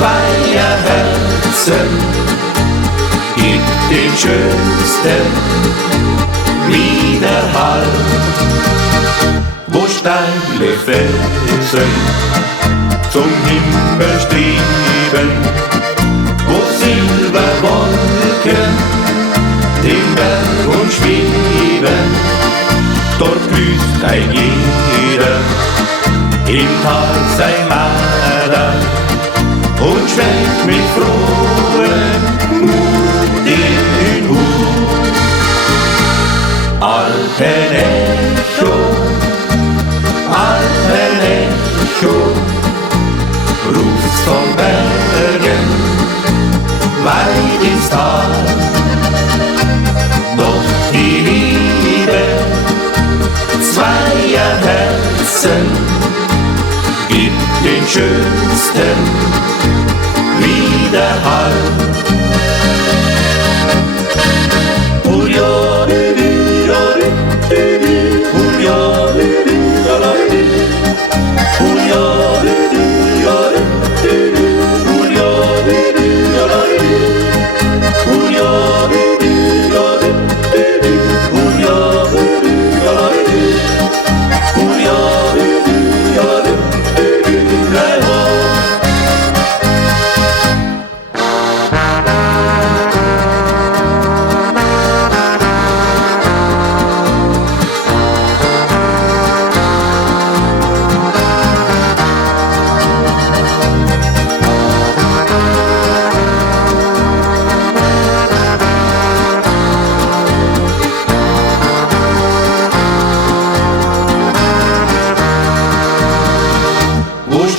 zweier Herzen gibt den schönsten Widerhall, wo steile Felsen zum Himmel streben, wo Silberwolken den Berg umschweben. Dort grüßt ein jeder im Tal sein Marder und schwenkt mit frohem Mut den Hut. Alpenecho, Alpenecho, ruft's von Bergen weit ins Tal. Doch die Liebe zweier Herzen gibt den schönsten Widerhall.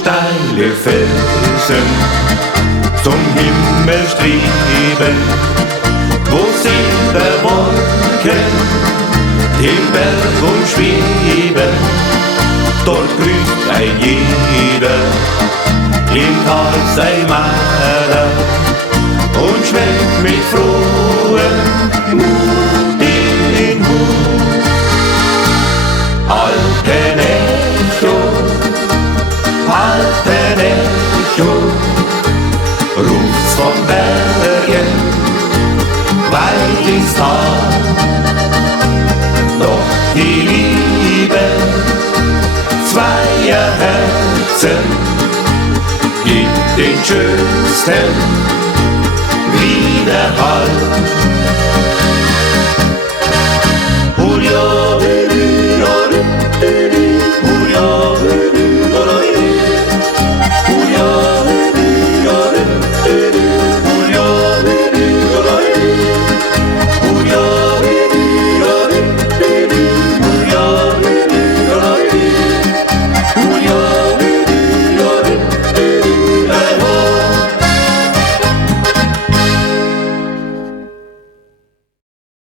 Steile Felsen zum Himmel streben, wo Silberwolken den Berg umschweben. Dort grüßt ein jeder im Tal sein Marder und schwenkt mit frohem Mut den Hut. Alpenecho, Alpenecho, ruft's von Bergen weit ins Tal. Doch die Liebe zweier Herzen gibt den schönsten Widerhall. Julio,